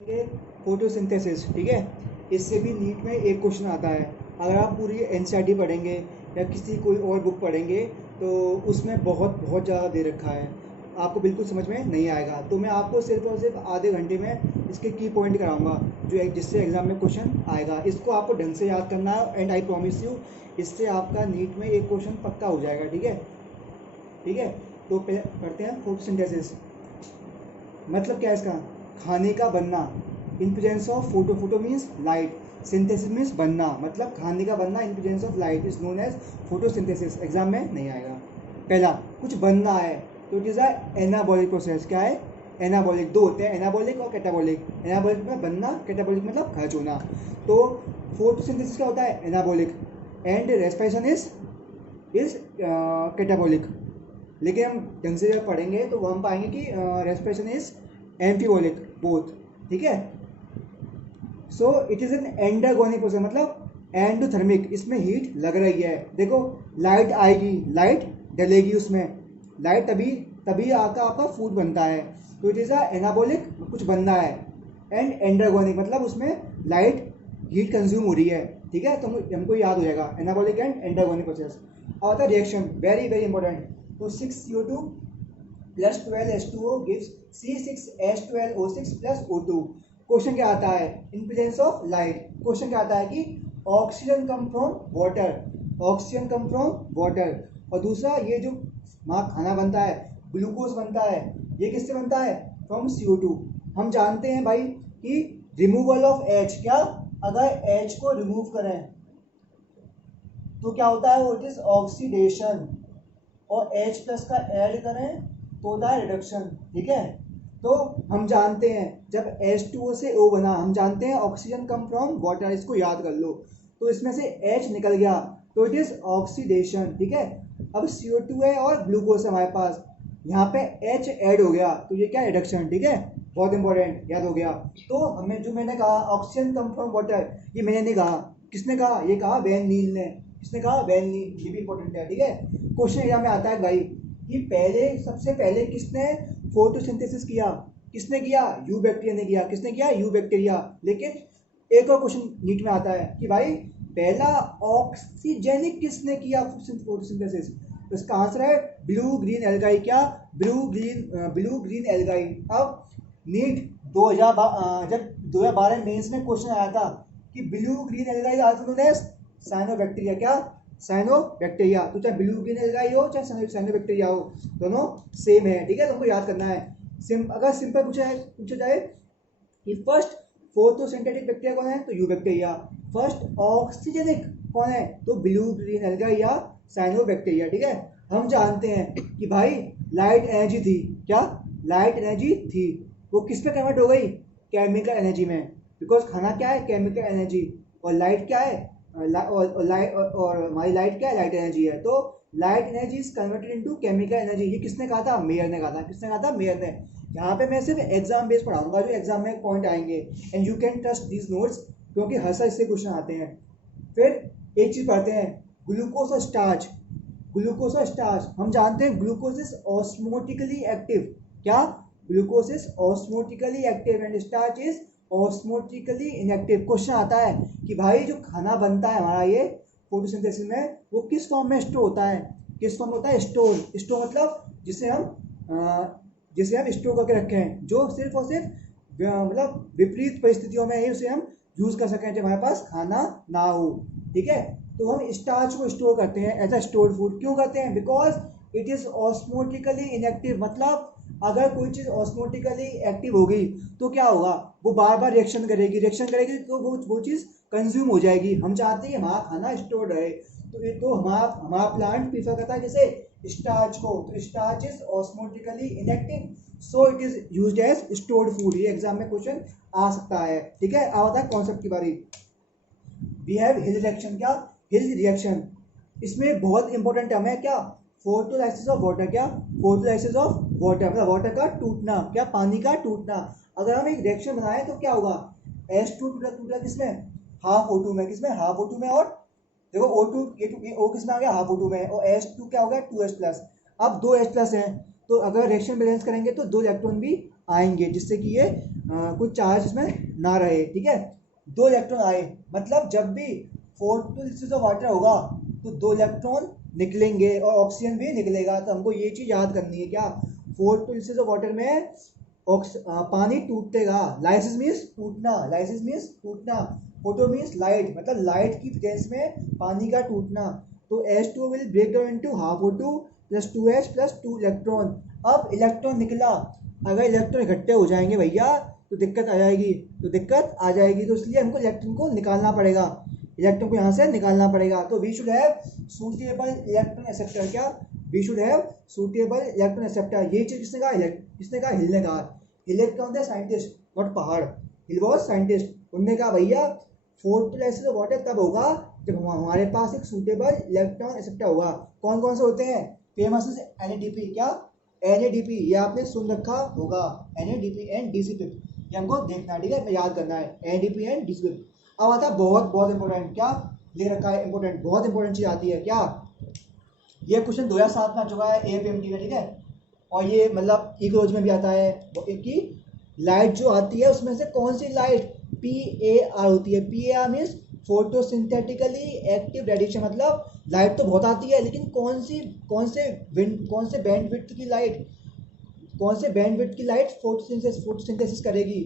Photosynthesis, ठीक है। इससे भी नीट में एक क्वेश्चन आता है। अगर आप पूरी एनसीईआरटी पढ़ेंगे या किसी कोई और बुक पढ़ेंगे तो उसमें बहुत बहुत ज़्यादा दे रखा है, आपको बिल्कुल समझ में नहीं आएगा। तो मैं आपको सिर्फ और सिर्फ आधे घंटे में इसके की पॉइंट कराऊंगा जिससे एग्जाम में क्वेश्चन आएगा। इसको आपको ढंग से याद करना है एंड आई प्रॉमिस यू इससे आपका नीट में एक क्वेश्चन पक्का हो जाएगा, ठीक है। ठीक है, तो करते हैं फोटोसिंथेसिस। मतलब क्या है इसका? खाने का बनना in presence of photo. Photo means light, synthesis means बनना, मतलब खाने का बनना in presence of light is known as photosynthesis. Exam में नहीं आएगा। पहला, कुछ बनना है तो it is a anabolic process. क्या है? एनाबॉलिक। दो होते हैं, एनाबॉलिक और कैटाबॉलिक। एनाबॉलिक में बनना, कैटाबॉलिक मतलब खर्च होना। तो फोटोसिंथेसिस क्या होता है? Anabolic. And respiration is catabolic. लेकिन हम ढंग से जब पढ़ेंगे तो हम पाएंगे कि रेस्पिरेशन इज एम्फीबॉलिक बोथ, ठीक है। So it is an endergonic process, मतलब एंडोथर्मिक। इसमें हीट लग रही है। देखो, लाइट आएगी, लाइट डलेगी उसमें, लाइट तभी तभी आपका फूड बनता है। तो इट इज अ एनाबॉलिक, कुछ बनना है। एंड एंडागोनिक मतलब उसमें लाइट हीट कंज्यूम हो रही है, ठीक है। तो हमको याद हो जाएगा एनाबॉलिक एंड एंडागोनिक प्रोसेस। अब आता है रिएक्शन, वेरी वेरी इंपॉर्टेंट। तो 6CO2 plus 12H2O gives C6H12O6 plus O2। Question क्या आता है? In presence of light question क्या आता है कि oxygen come from water, oxygen come from water. और दूसरा, ये जो वहाँ खाना बनता है, ग्लूकोज बनता है, ये किससे बनता है? From CO2। हम जानते हैं भाई कि रिमूवल ऑफ H, क्या? अगर H को रिमूव करें तो क्या होता है? वो इट इज ऑक्सीडेशन। और H प्लस का ऐड करें तो होता है रिडक्शन, ठीक है। तो हम जानते हैं जब H2O से O बना, हम जानते हैं ऑक्सीजन कम फ्रॉम वाटर, इसको याद कर लो। तो इसमें से H निकल गया तो इट इज ऑक्सीडेशन, ठीक है। अब CO2 है और ग्लूकोज है हमारे पास, यहाँ पे H ऐड हो गया तो ये क्या? रिडक्शन, ठीक है। बहुत इंपॉर्टेंट, याद हो गया। तो हमें जो मैंने कहा ऑक्सीजन कम फ्रॉम वाटर, ये मैंने नहीं कहा, किसने कहा? ये कहा वैन नील ने। किसने कहा? वैन नील। ये भी इंपॉर्टेंट है, ठीक है। क्वेश्चन एग्जाम में आता है भाई कि पहले, सबसे पहले किसने फोटोसिंथेसिस किया? किसने किया? यू बैक्टीरिया ने किया। किसने किया? You bacteria. लेकिन एक और क्वेश्चन नीट में आता है कि भाई पहला ऑक्सीजेनिक किसने किया फोटोसिंथेसिस? तो इसका आंसर है ब्लू ग्रीन एल्गाई। क्या? Blue green algae. अब नीट 2000 जब 2012 मेंस में क्वेश्चन आया था कि blue green algae also known as cyanobacteria. क्या? साइनोबैक्टीरिया। तो चाहे ब्लू ग्रीन एल्गाई हो चाहे साइनोबैक्टीरिया हो, दोनों सेम है, ठीक है। तुमको याद करना है। अगर सिंपल पूछा जाए कि फर्स्ट फोटोसिंथेटिक बैक्टीरिया कौन है तो यू बैक्टीरिया। फर्स्ट ऑक्सीजेनिक कौन है तो ब्लू ग्रीन एल्गाई या साइनोबैक्टीरिया, ठीक है। हम जानते हैं कि भाई लाइट एनर्जी थी। क्या? लाइट एनर्जी थी, वो किस पे कन्वर्ट हो गई? केमिकल एनर्जी में। बिकॉज खाना क्या है? Chemical energy. और लाइट क्या है? और हमारी लाइट क्या है? लाइट एनर्जी है। तो light energy is converted into chemical energy. ये किसने कहा था? मेयर ने कहा था। किसने कहा था? मेयर ने। यहाँ पे मैं सिर्फ एग्जाम बेस्ड पढ़ाऊंगा, जो एग्जाम में पॉइंट आएंगे and you can trust these notes, क्योंकि हर साल इससे क्वेश्चन आते हैं। फिर एक चीज पढ़ते हैं, ग्लूकोज और स्टार्च। ग्लूकोज और स्टार्च हम जानते हैं ग्लूकोज इज ऑस्मोटिकली एक्टिव। क्या? Glucose is osmotically active and starch is osmotically inactive. Question आता है कि भाई जो खाना बनता है हमारा ये फोटोसिंथेसिस में, वो किस फॉर्म में स्टोर होता है? किस फॉर्म में होता है? स्टोर। स्टोर मतलब जिसे हम स्टोर करके रखें हैं, जो सिर्फ और सिर्फ मतलब विपरीत परिस्थितियों में ही उसे हम यूज कर सकें जब हमारे पास खाना ना हो, ठीक है। तो हम स्टार्च को स्टोर करते हैं एज अ स्टोर फूड। क्यों करते हैं? Because it is osmotically inactive. मतलब अगर कोई चीज ऑस्मोटिकली एक्टिव होगी तो क्या होगा? वो बार बार रिएक्शन करेगी तो वो चीज कंज्यूम हो जाएगी। हम चाहते हैं हमारा खाना स्टोर रहे, तो हमारा प्लांट प्रीफर करता है जैसे स्टार्च को। तो starch is osmotically inactive, so it is used as stored food. ये एग्जाम में क्वेश्चन आ सकता है, ठीक है। अब आता है कॉन्सेप्ट की बारी। We have hill reaction. क्या? Hill reaction. इसमें बहुत इंपॉर्टेंट टर्म है क्या? Photolysis of water. क्या? फोटोलाइसिस ऑफ वाटर मतलब वाटर का टूटना। क्या? पानी का टूटना। अगर हम एक रिएक्शन बनाए तो क्या होगा? H2 टूटा किसमें? हाफ O2 में। किसमें? हाफ O2 में। और देखो O2 O किसमें आ गया? हाफ O2 में। और H2 क्या हो गया? 2H plus. अब 2H प्लस है तो अगर रिएक्शन बैलेंस करेंगे तो 2 इलेक्ट्रॉन भी आएंगे, जिससे कि ये कुछ चार्ज इसमें ना रहे, ठीक है। 2 इलेक्ट्रॉन आए, मतलब जब भी 4 टू लिटर्स ऑफ वाटर होगा तो 2 इलेक्ट्रॉन निकलेंगे और ऑक्सीजन भी निकलेगा। तो हमको ये चीज़ याद करनी है क्या, 4 टू लिटर्स ऑफ वाटर में पानी टूटेगा। लाइसिस मीन्स टूटना, लाइसिस मीन्स टूटना, फोटो मीन्स लाइट, मतलब लाइट की प्रेजेंस में पानी का टूटना। तो H2 will break down into half O2 plus 2H plus 2 electron. अब इलेक्ट्रॉन निकला, अगर इलेक्ट्रॉन इकट्ठे हो जाएंगे भैया तो दिक्कत आ जाएगी, तो दिक्कत आ जाएगी, तो इसलिए हमको इलेक्ट्रॉन को निकालना पड़ेगा, इलेक्ट्रॉन को यहाँ से निकालना पड़ेगा। तो we should have suitable electron acceptor, क्या, we should have suitable electron acceptor. ये चीज़ किसने कहा, किसने कहा, हिल ने कहा। हिल कौन थे, साइंटिस्ट, नॉट पहाड़, हिल वॉज साइंटिस्ट। उनने कहा भैया फोटोलाइसिस ऑफ वाटर तब होगा जब हमारे पास एक सूटेबल इलेक्ट्रॉन एक्सेप्टर होगा। कौन कौन से होते हैं, फेमस इज NADP, क्या, NADP, ये आपने सुन रखा होगा, NADP एंड DCP, ये हमको देखना है, ठीक है, याद करना है, NADP एंड DCP। अब आता है बहुत बहुत इंपॉर्टेंट, क्या ले रखा है इंपॉर्टेंट, बहुत इंपॉर्टेंट चीज आती है, क्या, ये क्वेश्चन 2007 में आ चुका है AFMT में, ठीक है, और ये मतलब इकोलॉजी में भी आता है कि लाइट जो आती है उसमें से कौन सी लाइट PAR होती है। PAR means photosynthetically active radiation, मतलब लाइट तो बहुत आती है लेकिन कौन से बैंडविड्थ की लाइट, कौन से बैंडविड्थ की लाइट फोटोसिंथेसिस करेगी,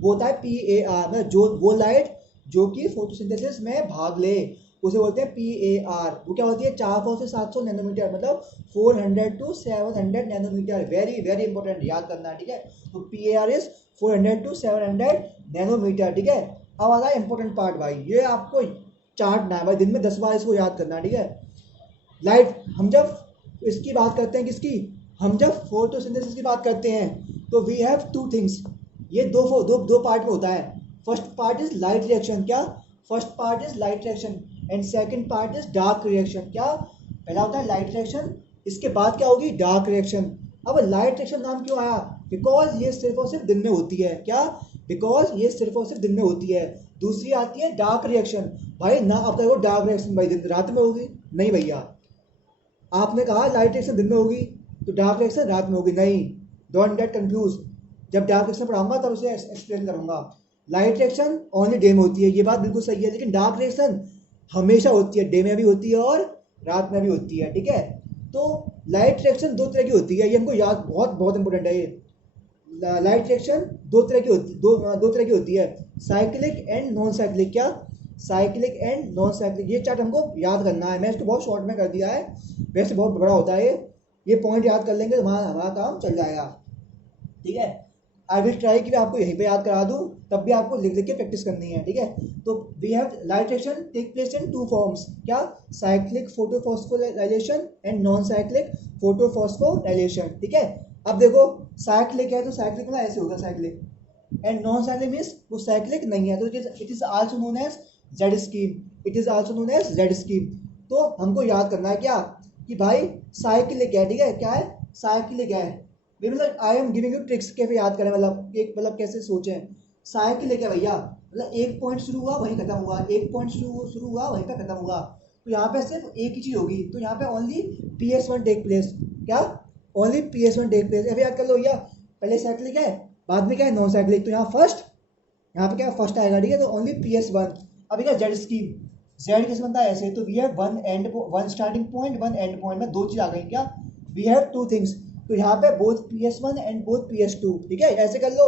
वो होता है PAR, मतलब जो वो लाइट जो कि फोटोसिंथेसिस में भाग ले उसे बोलते हैं PAR। वो क्या होती है, 400 से 700 नैनोमीटर, मतलब 400 to 700 nanometre, very very important, याद करना है, ठीक है। तो PAR इज 400 टू 700 नैनोमीटर, ठीक है। अब आता है इंपॉर्टेंट पार्ट भाई, ये आपको चाटना है भाई, दिन में 10 बार इसको याद करना है, ठीक है। लाइट, हम जब इसकी बात करते हैं, किसकी, हम जब फोटोसिंथेसिस की बात करते हैं तो वी हैव टू थिंग्स, ये दो पार्ट में होता है। First part is light reaction, क्या, first part is light reaction and second part is dark reaction. क्या, पहला होता है लाइट रिएक्शन, इसके बाद क्या होगी, डार्क रिएक्शन। अब लाइट रिएक्शन नाम क्यों आया, बिकॉज ये सिर्फ और सिर्फ दिन में होती है, क्या, बिकॉज ये सिर्फ और सिर्फ दिन में होती है। दूसरी आती है डार्क रिएक्शन, भाई ना अब तक डार्क रिएक्शन भाई दिन रात में होगी, नहीं भैया, आपने कहा लाइट रिएक्शन दिन में होगी तो डार्क रिएक्शन रात में होगी, नहीं, डोंट गेट कंफ्यूज, जब डार्क रिएक्शन पढ़ाऊंगा तब उसे एक्सप्लेन करूंगा। लाइट रिएक्शन ओनली डे में होती है, ये बात बिल्कुल सही है, लेकिन डार्क रिएक्शन हमेशा होती है, डे में भी होती है और रात में भी होती है, ठीक है। तो लाइट रिएक्शन दो तरह की होती है, ये हमको याद, बहुत बहुत इंपॉर्टेंट है ये। लाइट रिएक्शन दो तरह की होती है, साइक्लिक एंड नॉन साइक्लिक, क्या, साइक्लिक एंड नॉन साइक्लिक, ये चार्ट हमको याद करना है, मैं इसको बहुत शॉर्ट में कर दिया है, वैसे बहुत बड़ा होता है ये पॉइंट याद कर लेंगे तो हमारा काम चल जाएगा, ठीक है। आई विल ट्राई कि मैं आपको यहीं पे याद करा दूं, तब भी आपको लिख लिख के प्रैक्टिस करनी है, ठीक है। तो we have light reaction take place in two forms, क्या, cyclic photophosphorylation and non cyclic photophosphorylation, ठीक है। अब देखो साइक्लिक है तो साइक्लिक मतलब ऐसे होगा cyclic, and non cyclic means वो साइक्लिक नहीं है, तो it is also known as Z scheme, it is also known as Z scheme. तो हमको याद करना है क्या, कि भाई साइक्लिक है, ठीक है, क्या है, साइक्लिक है, मतलब I am giving you tricks कैसे याद करें, मतलब एक मतलब कैसे सोचें। साइक्लिक है भैया, मतलब एक पॉइंट शुरू हुआ वहीं खत्म हुआ, एक पॉइंट शुरू हुआ वहीं पे खत्म हुआ, तो यहाँ पे सिर्फ एक ही चीज होगी, तो यहाँ पे ओनली PS1 टेक प्लेस, क्या, ओनली PS1 टेक प्लेस। अभी याद कर लो भैया, पहले साइक्लिक है बाद में क्या है नॉन साइक्लिक, तो यहाँ पे क्या फर्स्ट आएगा, ठीक है, तो ओनली PS1। अभी क्या जेड स्कीम, जेड कैसे बनता है ऐसे, तो we have one starting point one end point, में दो चीज आ गई, क्या, वी हैव टू थिंग्स, तो यहाँ पे both PS1 and both PS2, ठीक है, ऐसे कर लो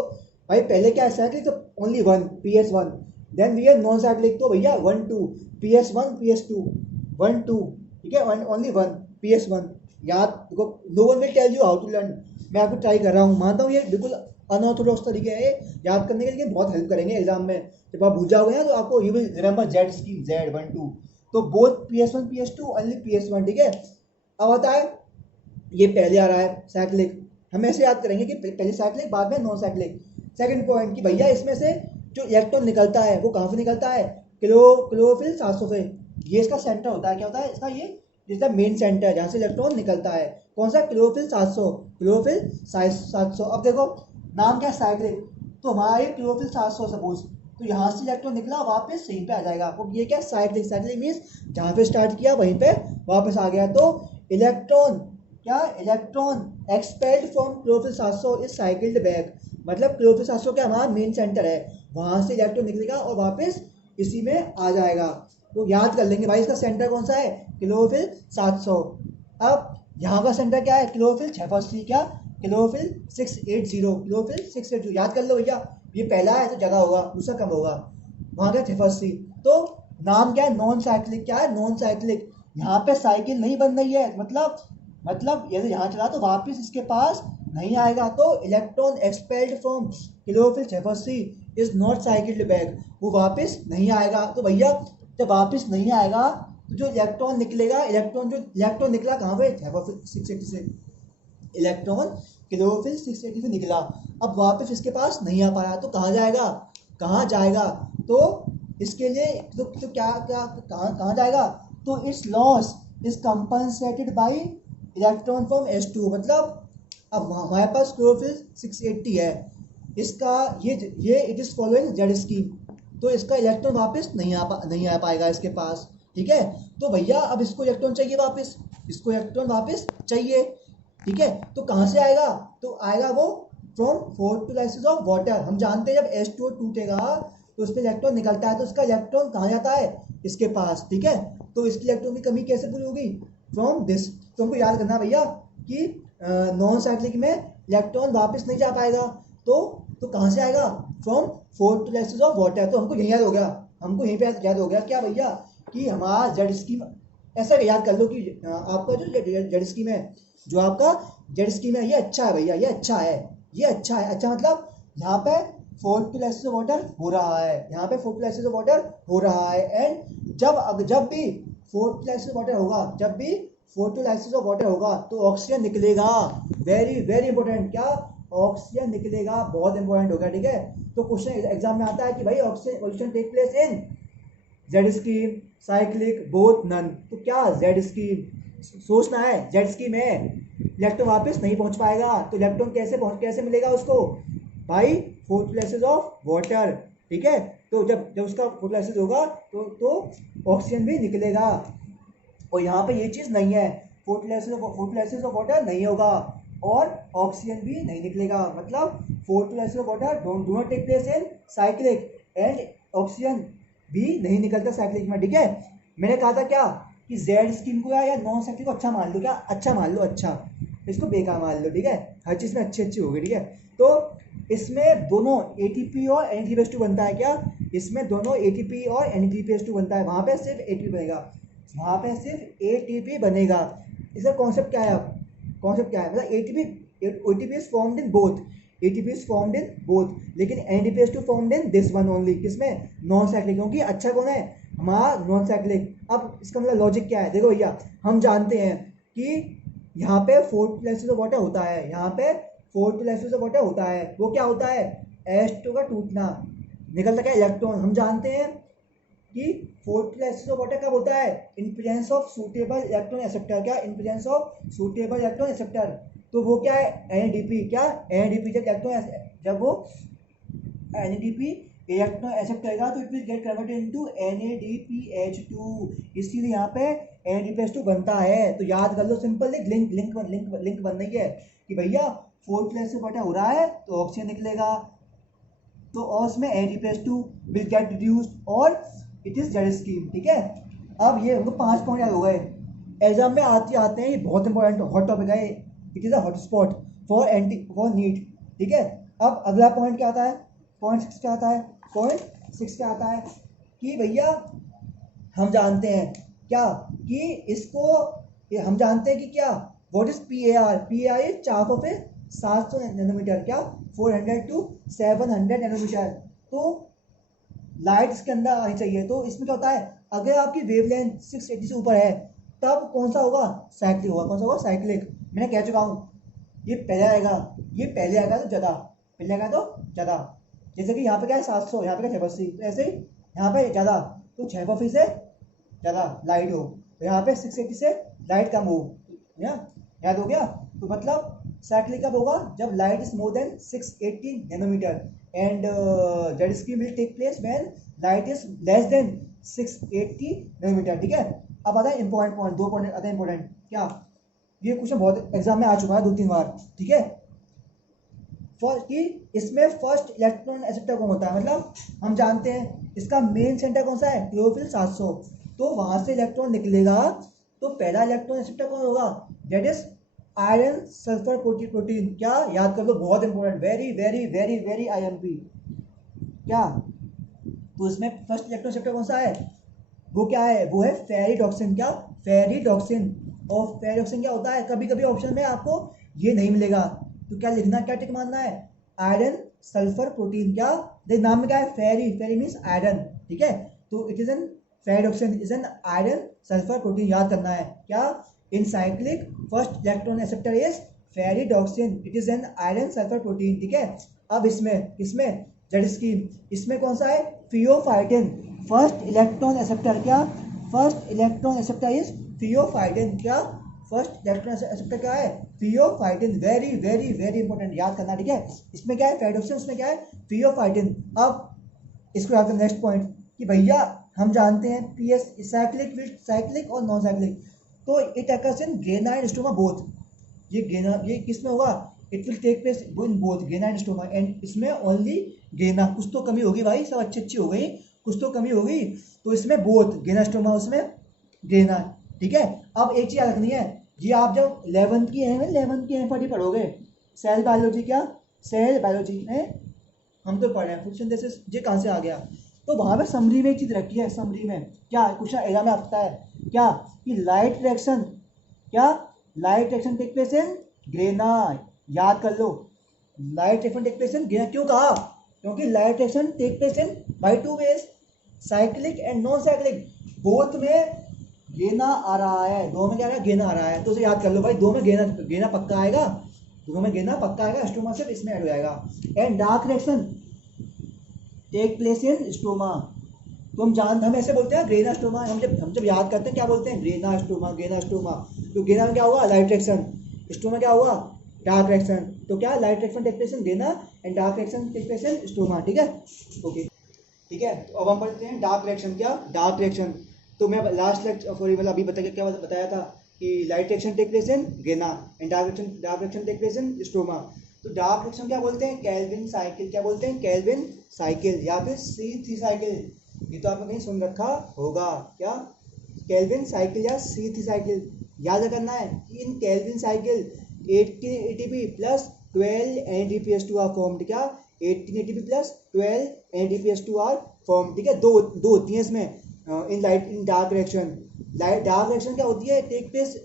भाई। पहले क्या है साइक्लिक, तो only one PS1, then we have non cyclic, तो भैया 1 2 PS1 PS2 1 2, ठीक है, ओनली वन PS1। याद देखो, no one will tell you how to learn, मैं आपको ट्राई कर रहा हूँ, मानता हूँ ये बिल्कुल अनऑर्थोडॉक्स तरीके है याद करने के, लेकिन बहुत हेल्प करेंगे एग्जाम में, जब आप भूल जाओगे ना तो आपको you will remember Z scheme, Z 1 2, तो both PS1 PS2 only PS1, ठीक है। अब आता है ये पहले आ रहा है साइक्लिक, हम ऐसे याद करेंगे कि पहले साइक्लिक बाद में नॉन साइक्लिक। सेकंड पॉइंट कि भैया इसमें से जो इलेक्ट्रॉन निकलता है वो कहाँ से निकलता है, क्लोरोफिल 700 से, ये इसका सेंटर होता है, क्या होता है इसका, ये इसका मेन सेंटर जहाँ से इलेक्ट्रॉन निकलता है, कौन सा, क्लोरोफिल 700, क्लोरोफिल 700। अब देखो नाम क्या है साइक्लिक, तो हमारा ये क्लोरोफिल 700 सपोज, तो यहाँ से इलेक्ट्रॉन निकला वापस यहीं पे आ जाएगा, अब ये क्या साइक्लिक, साइक्लिक मीन्स जहाँ पे स्टार्ट किया वहीं पे वापस आ गया। तो इलेक्ट्रॉन, क्या, electron expelled from chlorophyll 700 is cycled back, मतलब क्लोरोफिल 700 क्या हमारा मेन सेंटर है, वहां से इलेक्ट्रॉन निकलेगा और वापस इसी में आ जाएगा। तो याद कर लेंगे भाई इसका सेंटर कौन सा है, क्लोरोफिल 700। अब यहाँ का सेंटर क्या है, क्लोरोफिल 6 क्या, क्लोरोफिल 680, क्लोरोफिल 680 याद कर लो भैया। ये पहला है तो ज़्यादा होगा, दूसरा कम होगा। वहाँ क्या 680, तो नाम क्या है, नॉन साइक्लिक, क्या है नॉन साइक्लिक। यहाँ पे साइकिल नहीं बन रही है, मतलब यदि यहाँ चला तो वापस इसके पास नहीं आएगा। तो electron expelled from chlorophyll 680 is not cycled back, वो वापस नहीं आएगा। तो भैया जब वापस नहीं आएगा तो जो इलेक्ट्रॉन निकलेगा, इलेक्ट्रॉन निकला कहाँ पे, 680 से इलेक्ट्रॉन क्लोरोफिल 680 से निकला, अब वापस इसके पास नहीं आ पा रहा, तो कहाँ जाएगा, कहाँ जाएगा, तो इसके लिए तो क्या क्या कहाँ जाएगा, तो it's loss is compensated bye electron from S2। मतलब अब हमारे पास क्लोरोफिल 680 है, इसका ये it is following Z scheme, तो इसका इलेक्ट्रॉन वापस नहीं आ पाएगा इसके पास, ठीक है। तो भैया अब इसको इलेक्ट्रॉन चाहिए वापस, इसको इलेक्ट्रॉन वापस चाहिए, ठीक है। तो कहाँ से आएगा, तो आएगा वो फ्रॉम फोटोलाइसिस ऑफ वाटर। हम जानते हैं जब H2O टूटेगा तो उसमें इलेक्ट्रॉन निकलता है, तो उसका इलेक्ट्रॉन कहाँ जाता है, इसके पास, ठीक है। तो इसकी इलेक्ट्रॉन की कमी कैसे पूरी होगी, फ्रॉम दिस। तो हमको याद करना भैया कि नॉन साइक्लिक में इलेक्ट्रॉन वापस नहीं जा पाएगा, तो कहाँ से आएगा, फ्रॉम फोटोलाइसिस ऑफ वाटर। तो हमको यही याद हो गया, हमको यहीं पे याद हो गया क्या भैया, कि हमारा जेड स्कीम ऐसा याद कर लो कि आपका जो जेड स्कीम है, जो आपका जेड स्कीम है, ये अच्छा है भैया, ये अच्छा है, ये अच्छा है। अच्छा मतलब यहाँ पे फोटोलाइसिस ऑफ वाटर हो रहा है, यहाँ पे फोटोलाइसिस ऑफ वाटर हो रहा है। एंड जब भी फोटोलाइसिस ऑफ वाटर होगा, जब भी फोटोलाइसिस ऑफ वाटर होगा तो ऑक्सीजन निकलेगा। वेरी वेरी इंपॉर्टेंट, क्या, ऑक्सीजन निकलेगा, बहुत इंपॉर्टेंट होगा, ठीक है। तो क्वेश्चन एग्जाम में आता है कि भाई oxygen take place in Z scheme, cyclic, both, none. तो क्या जेड स्कीम सोचना है, जेड स्कीम है, इलेक्ट्रॉन वापस नहीं पहुंच पाएगा, तो इलेक्ट्रॉन कैसे मिलेगा उसको, भाई फोटोलाइसिस ऑफ वाटर, ठीक है। तो जब उसका फोटोलाइसिस होगा तो ऑक्सीजन भी निकलेगा। और यहाँ पे ये चीज़ नहीं है, फोटोलाइसिस ऑफ वाटर नहीं होगा और ऑक्सीजन भी नहीं निकलेगा। मतलब photolysis of water do not take place in cyclic and oxygen भी नहीं निकलता साइक्लिक में, ठीक है। मैंने कहा था क्या कि जेड स्कीम को या नॉन साइक्लिक को अच्छा मान लो, क्या अच्छा मान लो, अच्छा इसको बेकार मान लो, ठीक है। हर चीज़ में अच्छी होगी, ठीक है। तो इसमें दोनों ATP और Na3+2 बनता है, क्या इसमें दोनों ATP और Na3+2 बनता है, वहाँ पे सिर्फ ATP बनेगा, वहाँ पे सिर्फ ATP बनेगा। इसका कॉन्सेप्ट क्या है, अब कॉन्सेप्ट क्या है, मतलब ATP is formed in both, ATP is formed in both, लेकिन NADPH2 formed in this one only, किसमें, नॉन साइक्लिक, क्योंकि अच्छा कौन है, हमारा नॉन साइक्लिक। अब इसका मतलब लॉजिक क्या है, देखो भैया हम जानते हैं कि यहाँ पे फोटोलाइसिस ऑफ वाटर होता है, यहाँ पे फोटोलाइसिस ऑफ वाटर होता है, वो क्या होता है, H2 का टूटना, निकलता क्या इलेक्ट्रॉन। हम जानते हैं कि फोटोलाइसिस ऑफ वाटर कब होता है, in presence of suitable electron acceptor, क्या in presence of suitable electron acceptor. तो वो क्या है, NADP, क्या NADP जब वो NADP इलेक्ट्रॉन एक्सेप्ट करेगा तो it will get converted into NADPH2, इसीलिए यहाँ पे NADPH2 बनता है। तो याद कर लो, सिंपल लिंक बन रही है कि भैया फोटोलाइसिस वाटर हो रहा है तो ऑक्सीजन निकलेगा, तो और उसमें NADPH2 विल गेट रिड्यूस्ड और इट इज जेड स्कीम, ठीक है। अब ये हमको 5 पॉइंट याद हो गए, एग्जाम में आते हैं, ये बहुत इंपॉर्टेंट हॉट टॉपिक है, it is a hot spot for NEET, ठीक है। अब अगला पॉइंट क्या आता है, पॉइंट 6 क्या आता है, पॉइंट 6 क्या आता है कि भैया हम जानते हैं क्या कि इसको, हम जानते हैं कि क्या, what is PAR is charge of 700 nanometre, क्या 400 to 700 नैनोमीटर। तो लाइट इसके अंदर आनी चाहिए, तो इसमें क्या होता है, अगर आपकी वेवलेंथ 680 से ऊपर है तब कौन सा होगा, साइक्लिक होगा, कौन सा होगा, साइक्लिक। मैंने कह चुका हूँ ये पहले आएगा, ये पहले आएगा तो ज़्यादा, पहले आएगा तो ज़्यादा। जैसे कि यहाँ पे क्या है 700, यहाँ पे क्या 680, तो ऐसे ही यहाँ पे ज़्यादा, तो 680 से ज़्यादा लाइट हो, तो यहाँ पे 680 से लाइट कम हो, याद हो गया। तो मतलब साइक्लिक कब होगा, जब light is more than 680 nanometre and Z scheme will take place when light is less than 680 nanometre, ठीक है। अब आता है इंपॉर्टेंट पॉइंट, 2 पॉइंट आते हैं इंपॉर्टेंट, क्या, ये क्वेश्चन बहुत एग्जाम में आ चुका है 2-3 बार, ठीक है। कि इसमें फर्स्ट इलेक्ट्रॉन एक्सेप्टर कौन होता है, मतलब हम जानते हैं इसका मेन सेंटर कौन सा है, क्लोरोफिल 700, तो वहां से इलेक्ट्रॉन निकलेगा, तो पहला इलेक्ट्रॉन एक्सेप्टर कौन होगा, that is iron sulphur protein. क्या याद कर लो, बहुत important, very very very very IMP। क्या, तो इसमें फर्स्ट इलेक्ट्रॉन एक्सेप्टर कौन सा है, वो क्या है, वो है फेरिडॉक्सिन। क्या, फेरिडॉक्सिन। और फेरिडॉक्सिन क्या होता है, कभी कभी ऑप्शन में आपको ये नहीं मिलेगा, तो क्या लिखना, क्या टिक मानना है, आयरन सल्फर प्रोटीन। क्या, देख नाम में क्या है, फेरी, फेरी मीन्स आयरन, ठीक है, तो it is N ferredoxin is an iron sulphur protein, याद करना है। क्या, इन cyclic first electron acceptor is ferredoxin, it is an iron sulphur protein, ठीक है। अब इसमें जेड स्कीम, इसमें कौन सा है, फियोफाइटिन, फर्स्ट इलेक्ट्रॉन एक्सेप्टर। क्या, first electron acceptor is pheophytin. क्या, फर्स्ट इलेक्ट्रॉन एक्सेप्टर क्या है, pheophytin, very very very important, याद करना, ठीक है। इसमें क्या है, फेरिडॉक्सिन, उसमें क्या है, फियोफाइटिन। अब इसको याद करना, नेक्स्ट पॉइंट, कि भैया हम जानते हैं पीएस साइक्लिक और नॉन साइक्लिक, तो it occurs in grana and stroma both. ये किस में होगा, it will take place in both grana and stroma, and इसमें ओनली ग्रेना, कुछ तो कमी होगी भाई, सब अच्छी हो गई, कुछ तो कमी होगी, तो इसमें बोथ ग्रेना स्टोमा, उसमें ग्रेना, ठीक है। अब एक चीज याद रखनी है, जी आप जब 11th की एमएफआरटी पढ़ोगे, सेल बायोलॉजी, क्या सेल बायोलॉजी में हम तो पढ़ रहे हैं फूड सिंथेसिस, ये कहाँ से आ गया, तो वहां पे समरी में एक चीज रखी है, समरी में क्या क्वेश्चन एग्जाम में आता है, क्या कि लाइट रिएक्शन, क्या light reaction take place in grana, याद कर लो, light reaction take place in grana, क्यों कहा, क्योंकि light reaction take place in by two ways, cyclic and non cyclic, both में गेना आ रहा है, दो में क्या आ रहा है, गेना आ रहा है, तो उसे याद कर लो भाई, दो में गेना पक्का आएगा, दो में गेना पक्का आएगा, स्टोमा सिर्फ इसमें ऐड हो जाएगा। And dark reaction take place in stroma, तो हम ऐसे बोलते हैं ग्रेना स्टोमा, हम जब याद करते हैं क्या बोलते हैं, ग्रेना स्टोमा, तो ग्रेना में क्या होगा, लाइट रिएक्शन, स्टोमा क्या होगा, डार्क रिएक्शन, तो क्या light reaction take place in grana and dark reaction take place in stroma, ठीक है, ओके, ठीक है। तो अब हम पढ़ते हैं डार्क रिएक्शन। क्या, डार्क रिएक्शन, तो मैं लास्ट लेक्चर सॉरी मतलब अभी बताया था कि light reaction take place in grana and dark reaction take place in stroma. तो डार्क रिएक्शन क्या बोलते हैं, कैल्विन साइकिल, क्या बोलते हैं, कैल्विन साइकिल या फिर C3 साइकिल, ये तो आपने कहीं सुन रखा होगा, क्या कैल्विन साइकिल या C3 साइकिल, याद करना है कि in Calvin cycle 18 ATP plus 12 NADPH2 are formed. क्या, 18 ATP plus 12 NADPH2 are form, ठीक है, दो होती हैं इसमें इन डार्क रिएक्शन। डार्क रिएक्शन क्या होती है, टेक प्लेस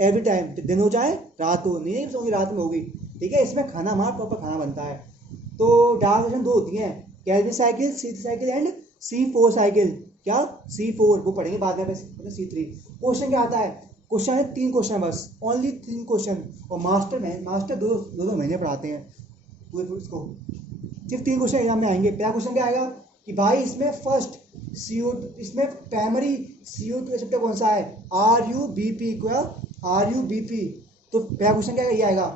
एवरी टाइम, दिन हो जाए रात हो, नहीं होगी रात में होगी, ठीक है, इसमें खाना हमारा प्रॉपर खाना बनता है। तो डार्क रिएक्शन दो होती हैं, Calvin cycle C3 cycle and C4 cycle. क्या, C4 वो पढ़ेंगे बाद में, C3। क्वेश्चन क्या आता है, क्वेश्चन है 3 क्वेश्चन बस, ओनली 3 क्वेश्चन, और मास्टर दो महीने पढ़ाते हैं पूरे इसको, सिर्फ 3 क्वेश्चन एग्जाम में आएंगे। पहला क्वेश्चन क्या आएगा कि भाई इसमें फर्स्ट इसमें प्राइमरी CO2 एक्सेप्टर कौन सा है, RUBP, क्या RUBP, तो पहला क्वेश्चन क्या ये आएगा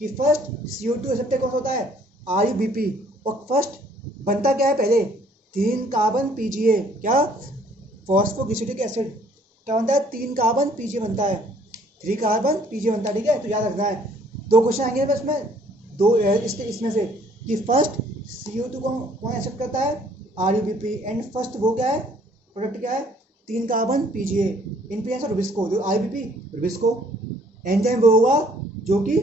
कि फर्स्ट CO2 एक्सेप्टर कौन सा होता है, RUBP, और फर्स्ट बनता क्या है पहले, 3 कार्बन PGA, क्या फॉस्फोग्लिसरिक एसिड, क्या बनता है, 3 कार्बन PGA बनता है, 3 कार्बन PGA बनता है, ठीक है, तो याद रखना है। 2 क्वेश्चन आएंगे बस में, दो इसमें से कि फर्स्ट CO2 को कौन एक्सेप्ट करता है, RUBP, एंड फर्स्ट वो क्या है, प्रोडक्ट क्या है, 3 कार्बन PGA, इन पे आंसर रुबिस्को, जो RUBP रुबिस्को, एंजाइम वो होगा जो कि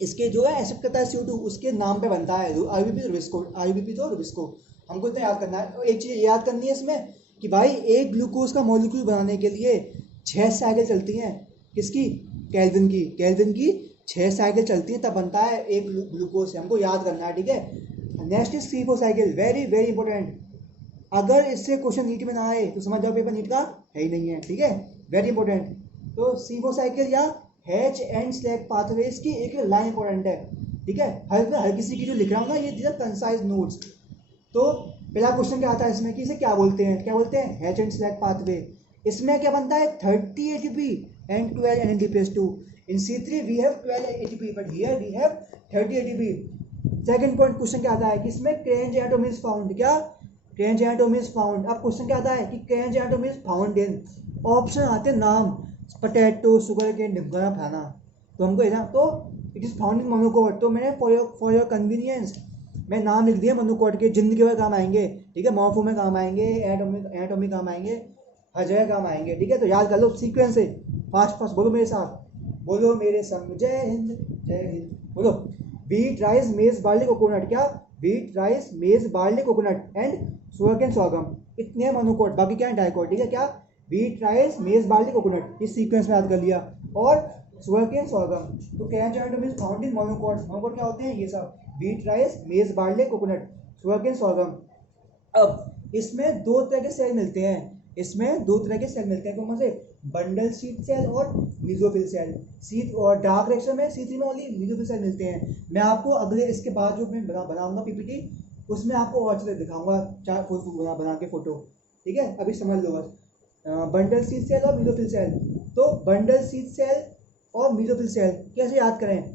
इसके जो है एक्सेप्ट करता है CO2, उसके नाम पे बनता है, RUBP तो रुबिस्को, हमको इतना याद करना है। एक चीज़ याद करनी है इसमें कि भाई एक ग्लूकोज का मॉलिक्यूल बनाने के लिए 6 साइकिल चलती हैं, किसकी, कैल्विन की 6 साइकिल चलती हैं, तब बनता है एक ग्लूकोज से, हमको याद करना है, ठीक है। Next is C4 cycle, very very important, अगर इससे क्वेश्चन नीट में ना आए तो समझ जाओ पेपर नीट का है ही नहीं है, ठीक है, वेरी इंपॉर्टेंट। तो C4 साइकिल या H एंड स्लैग पाथवे, इसकी एक लाइन इंपॉर्टेंट है, ठीक है, हर किसी की जो लिख रहा हूँ ना, ये दीज आर कंसाइज नोट्स। तो पहला क्वेश्चन क्या आता है इसमें कि इसे क्या बोलते हैं, H एंड स्लैग पाथवे, इसमें क्या बनता है, 30 ATP and 12 NADPH2, in C3 we have 12 ATP but here we have 30 ATP। Second point question क्या आता है कि इसमें क्रेंज एटम इज फाउंड, क्या क्रेंज एटम इज फाउंड। अब क्वेश्चन क्या आता है कि Kranz atom is found in, option आते हैं नाम, पोटैटो, शुगर केन, डिंगोना, फलाना, तो हमको एग्जाम तो it is found in monocot. तो मैंने फॉर योर कन्वीनियंस मैं नाम लिख दिया मोनोकोट के, जिंदगी में काम आएंगे, ठीक है, मॉर्फो में काम आएंगे, एटॉमिक काम आएंगे, हर जगह काम आएंगे, ठीक है। तो याद कर लो सीक्वेंस से, फास्ट फास्ट बोलो मेरे साथ, बोलो मेरे संग, जय हिंद जय हिंद, बोलो। Wheat rice maize barley coconut, क्या wheat rice maize barley coconut and sugarcane sorghum, इतने मोनोकोट, बाकी क्या है डाइकोट, ठीक है। क्या wheat rice maize barley coconut, इस सीक्वेंस में याद कर लिया। और सुगरकेन सॉर्गम, तो क्या है फाउंड इन मोनोकोट। मोनोकोट क्या होते हैं ये सब, wheat rice maize barley coconut sugarcane sorghum. अब इसमें दो तरह के सेल मिलते हैं, इसमें दो तरह के सेल मिलते हैं, कौन से, बंडल शीट सेल और मीजोफिल सेल। सी और डार्क रेक्शन में C3 में ओनली मीजोफिल सेल मिलते हैं। मैं आपको अगले इसके बाद जो मैं बनाऊंगा PPT, उसमें आपको और चीज़ें दिखाऊंगा, चार बना के फोटो, ठीक है। अभी समझ लो बस, बंडल शीट सेल और मीजोफिल सेल। तो बंडल शीट सेल और मीजोफिल सेल कैसे याद करें,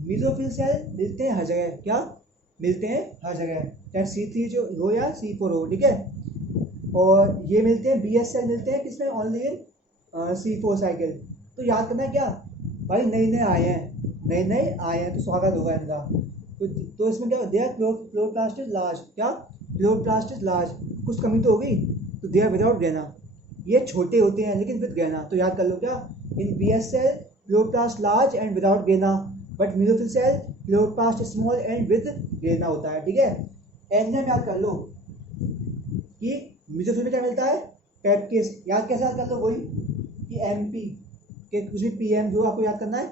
मीजोफिल सेल मिलते हैं हर जगह, क्या मिलते हैं हर जगह, चाहे C3 जो हो या C4 हो, ठीक है। और ये मिलते हैं BS सेल मिलते हैं किसमें, ओनली इन C4 साइकिल। तो याद करना है क्या भाई, नए नए आए हैं तो स्वागत होगा इनका। तो इसमें क्या होता है, क्लोरोप्लास्ट इज लार्ज, क्या क्लोरोप्लास्ट इज लार्ज, कुछ कमी तो होगी, तो दे आर विदाउट ग्रेना, ये छोटे होते हैं लेकिन विद ग्रेना। तो याद कर लो क्या, in BS cell chloroplast large and without grana, but mesophyll cell chloroplast small and with grana होता है, ठीक है। एंजाइम याद कर लो कि मीजोफिल में क्या मिलता है, पेप्केस, याद कैसे याद कर लो वही कि MP के कुछ भी PM जो आपको याद करना है,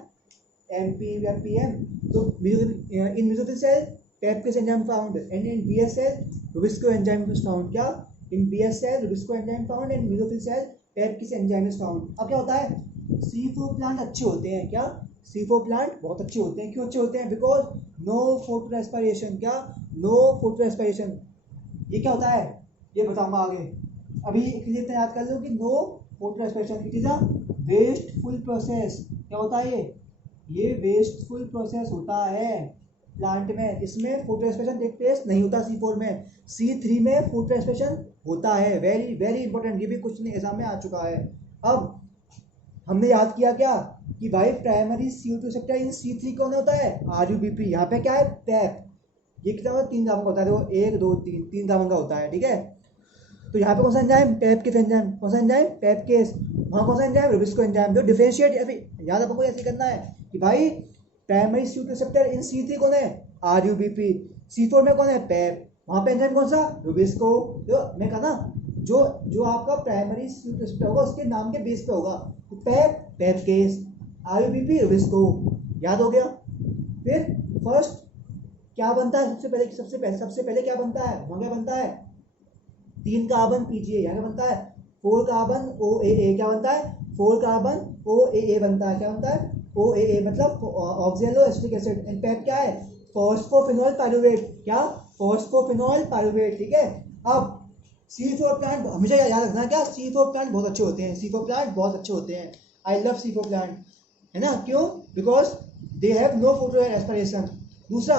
MP या PM। तो in mesophyll cell PEPcase enzyme found and in BS cell rubisco enzyme is found, क्या in BS cell rubisco enzyme found and mesophyll cell PEPcase enzyme is found. अब क्या होता है, C4 प्लांट अच्छे होते हैं, क्या C4 प्लांट बहुत अच्छे होते हैं, क्यों अच्छे होते हैं, बिकॉज नो फोटो रेस्पिरेशन, क्या नो फोटो रेस्पिरेशन। ये क्या होता है ये बताऊंगा आगे, अभी इतना याद कर लो कि no photo respiration it is a wasteful process. क्या होता है ये वेस्टफुल प्रोसेस होता है प्लांट में, इसमें फोटो रेस्पिरेशन टेक प्लेस नहीं होता C4 में, C3 में फोटो रेस्पिरेशन होता है। वेरी वेरी इंपॉर्टेंट, ये भी कुछ नहीं एग्जाम में आ चुका है। अब हमने याद किया क्या कि भाई primary CO2 receptor in C3 कौन होता है, RUBP। यहाँ पे क्या है, पैप, ये कितना होता है, 3 कार्बन का होता है, देखो 1 2 3 3 कार्बन का होता है, ठीक है। तो यहाँ पे कौन सा एंजाइम, पेप्केस एंजाइम, कौन सा एंजाइम, पेप्केस। वहाँ कौन सा एंजाइम, रुबिस्को एंजाइम। जो डिफरेंशिएट याद आपको ऐसे करना है कि भाई primary CO2 receptor in C3 कौन है, RUBP, C4 में कौन है, पेप, वहाँ पे एंजाइम कौन सा, रुबिस्को। जो मैं कहा ना, जो आपका प्राइमरी CO2 रिसेप्टर होगा उसके नाम के बेस पे होगा, तो पेप पेप्केस, RUBP रुबिस्को, याद हो गया। फिर फर्स्ट क्या बनता है, सबसे पहले क्या बनता है, वहाँ क्या बनता है, 3 कार्बन PGA, यहाँ क्या बनता है 4 कार्बन OAA, क्या बनता है 4 कार्बन OAA बनता है, क्या बनता है OAA, मतलब ऑक्जेलो एसिटिक एसिड। एंड पेप क्या है, फॉस्फोफिनोल पाइरुवेट, क्या फॉस्फोफिनोल पाइरुवेट, ठीक है। अब C4 प्लांट हमेशा याद रखना, क्या C4 प्लांट बहुत अच्छे होते हैं, C4 प्लांट बहुत अच्छे होते हैं, आई लव C4 प्लांट, है ना, क्यों, because they have no photo respiration. दूसरा,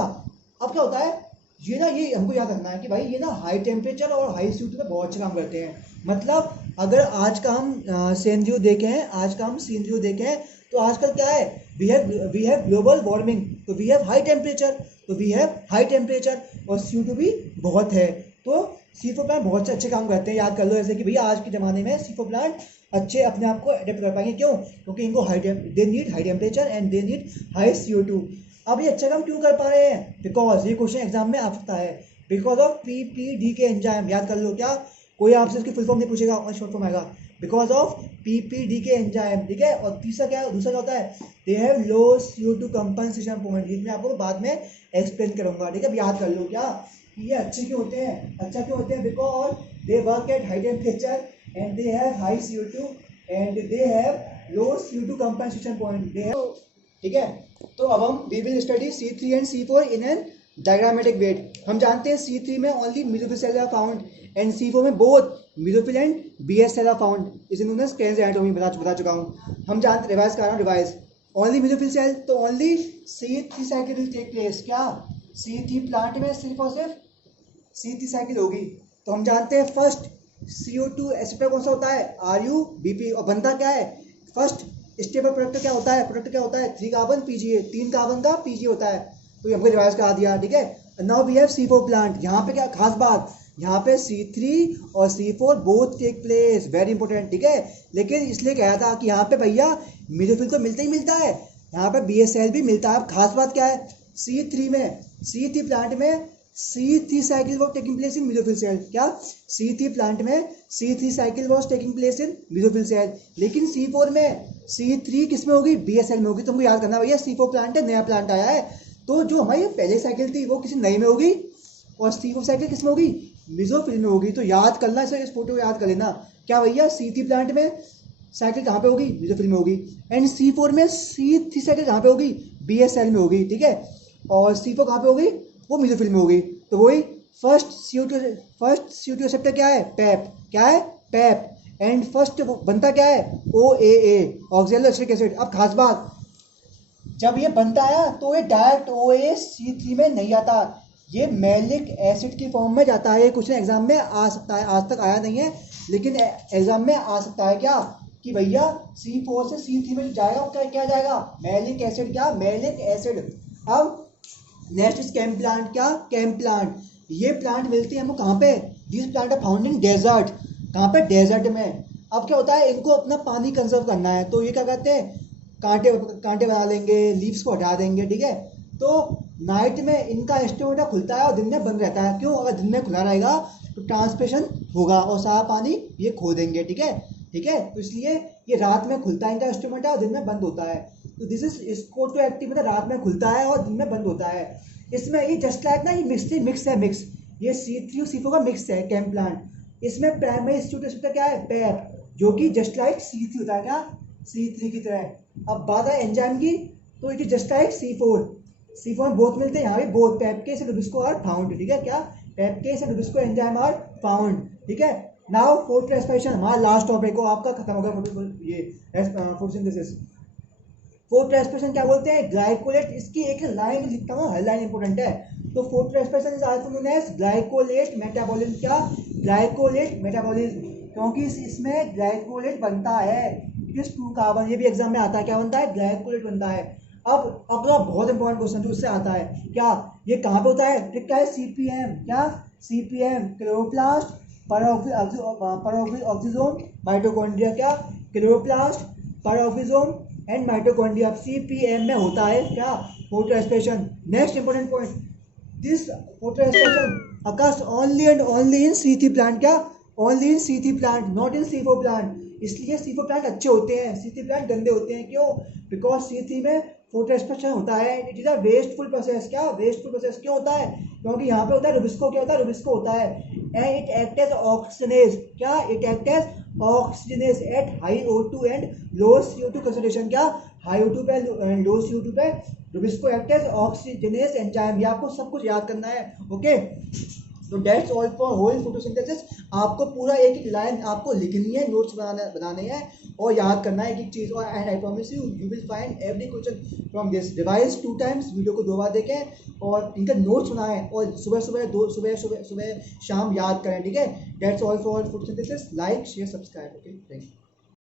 अब क्या होता है, ये ना, ये हमको याद रखना है कि भाई ये ना हाई टेम्परेचर और हाई CO2 पे बहुत अच्छा काम करते हैं। मतलब अगर आज का हम सीनरियो देखें, तो आजकल क्या है, वी हैव ग्लोबल वार्मिंग, तो वी हैव हाई टेम्परेचर और CO2 भी बहुत है, तो C4 प्लांट बहुत से अच्छे काम करते हैं। याद कर लो ऐसे कि भैया आज के ज़माने में C4 प्लांट अच्छे अपने आप को अडेप्ट कर पाएंगे, क्यों, क्योंकि इनको they need high temperature and they need high CO2। अब ये अच्छा काम क्यों कर पा रहे हैं, बिकॉज ये क्वेश्चन एग्जाम में आ सकता है, बिकॉज ऑफ PPDK एंजाइम। याद कर लो, क्या कोई आपसे इसकी फुल फॉर्म नहीं पूछेगा और शॉर्ट फॉर्म आएगा, बिकॉज ऑफ PPDK एंजाइम, ठीक है। और दूसरा क्या होता है, दे have low CO2 compensation point, मैं आपको बाद में एक्सप्लेन करूंगा, ठीक है। याद कर लो क्या ये अच्छे क्यों होते हैं, because they work at high temperature and they have high CO2 and they have low CO2 compensation point, they have, ठीक है। तो अब हम we will study C3 and C4 in an diagrammatic way. हम जानते हैं C3 में only mesophyll cell are found and C4 में both mesophyll and BS cell are found, इसे नोन एज केन्स एनाटॉमी बता चुका हूँ। हम जानते, रिवाइज कर रहा हूँ, रिवाइज ओनली मीजोफिल सेल, तो only C3 cycle will take place, क्या C3 प्लांट में सिर्फ और सिर्फ C3 साइकिल होगी। तो हम जानते हैं फर्स्ट CO2 एसिड कौन सा होता है, RUBP, और बनता क्या है, फर्स्ट स्टेबल प्रोडक्ट क्या होता है? प्रोडक्ट क्या होता है? 3 कार्बन पीजीए, 3 कार्बन का पीजी होता है। तो हमको रिवाइज करा दिया, ठीक है। Now we have C4 plant. यहाँ पे क्या खास बात, यहाँ पे C3 और C4 both take place, very important, ठीक है। लेकिन इसलिए कहा था कि यहाँ पे भैया मेसोफिल तो मिलता ही मिलता है, यहाँ पे BSL भी मिलता है। अब खास बात क्या है, C3 प्लांट में C3 cycle was taking place in mesophyll cell. क्या C3 प्लांट में C3 cycle was taking place in mesophyll cell, लेकिन C4 में C3 किस में होगी? BSL में होगी। तुमको याद करना भैया, C4 प्लांट है, नया प्लांट आया है, तो जो हमारी पहले साइकिल थी वो किसी नई में होगी, और C4 साइकिल किस में होगी? मेसोफिल में होगी। तो याद करना, इस फोटो को याद कर लेना। क्या भैया, C3 प्लांट में साइकिल कहाँ पे होगी? मेसोफिल में होगी। एंड C4 में C3 साइकिल कहाँ पे होगी? BSL में होगी, ठीक है। और C4 कहाँ पे होगी? वो मेसोफिल में होगी। तो वही फर्स्ट CO2 एक्सेप्टर क्या है? पैप। क्या है? पैप। एंड फर्स्ट बनता क्या है? OAA, oxaloacetic acid. अब खास बात, जब ये बनता है तो ये डायरेक्ट OAC3 में नहीं आता, ये मैलिक एसिड की फॉर्म में जाता है। ये क्वेश्चन एग्जाम में आ सकता है, आज तक आया नहीं है लेकिन एग्जाम में आ सकता है। क्या कि भैया C4 से C3 में जो जाएगा वो क्या जाएगा? Malic acid. क्या? Malic acid. अब नेक्स्ट इज कैम प्लांट। क्या? CAM plant. ये प्लांट मिलते हैं हमको कहाँ पे? This plant are found in desert. कहाँ पे? डेजर्ट में। अब क्या होता है, इनको अपना पानी कंजर्व करना है, तो ये क्या कहते हैं, कांटे बना लेंगे, लीव्स को हटा देंगे, ठीक है। तो नाइट में इनका स्टोमेटा खुलता है और दिन में बंद रहता है। क्यों? अगर दिन में खुला रहेगा तो ट्रांसपिरेशन होगा और सारा पानी ये खो देंगे, ठीक है, ठीक है। तो इसलिए ये रात में खुलता है इनका स्टोमेटा और दिन में बंद होता है। तो दिस इज इसको टू एक्टिव, मतलब रात में खुलता है और दिन में बंद होता है। इसमें ये जस्ट लाइक ना, ये मिक्स। ये C3 और C4 का मिक्स है कैम प्लांट। इसमें प्राइमरी स्टोमेटा क्या है? पैप, जो कि जस्ट लाइक C3 होता है। क्या? C3 की तरह। अब बात है एंजाइम की, तो it is just like C4 में बोथ मिलते हैं, यहाँ भी both PEPcase and rubisco are found, ठीक है। क्या? PEPcase and rubisco enzyme are found, ठीक है। नाउ फोटोरेस्पिरेशन, हमारा लास्ट टॉपिक को आपका खत्म हो गया। ये फोटोसिंथेसिस। फोटोरेस्पिरेशन क्या बोलते हैं? ग्लाइकोलेट। इसकी एक लाइन लिखता हूँ, हर लाइन इंपॉर्टेंट है। तो photorespiration is also known as glycolate metabolism. क्या? ग्लाइकोलेट मेटाबॉलिज्म, क्योंकि इसमें ग्लाइकोलेट बनता है। It is 2 carbon. ये भी एग्जाम में आता है, क्या बनता है? ग्लाइकोलेट बनता है। अब अगला बहुत इंपॉर्टेंट क्वेश्चन जो उससे आता है, क्या ये कहाँ पे होता है? ट्रिक क्या है? CPM। क्या? CPM chloroplast, peroxisome, mitochondria. क्या? Chloroplast, peroxisome and mitochondria CPM में होता है। क्या? Photorespiration. Next important point, this photorespiration occurs only and only in C3 plant. क्या? Only in C3 plant, not in C4 plant. इसलिए C4 plant अच्छे होते हैं, C3 प्लांट गंदे होते हैं। क्यों? बिकॉज C3 में फोटोरेस्पिरेशन होता है। It is a wasteful process. क्या? वेस्टफुल प्रोसेस क्यों होता है? क्योंकि यहाँ पे होता है रुबिस्को। क्या होता है? रुबिस्को होता है। And it act as oxygenase. क्या? It act as oxygenase at high O2 and low CO2 concentration. क्या? हाई O2 पे, लो CO2 पे rubisco act as oxygenase enzyme. ये आपको सब कुछ याद करना है, ओके। तो that's all for whole photosynthesis. आपको पूरा एक एक लाइन आपको लिखनी है, नोट्स बनाने हैं और याद करना है एक एक चीज़। और and I promise you will find every question from this. Revise 2 times, video को 2 बार देखें और इनका नोट्स बनाएं और सुबह शाम याद करें, ठीक है। Dates all for photosynthesis. Like share subscribe, okay, thank you.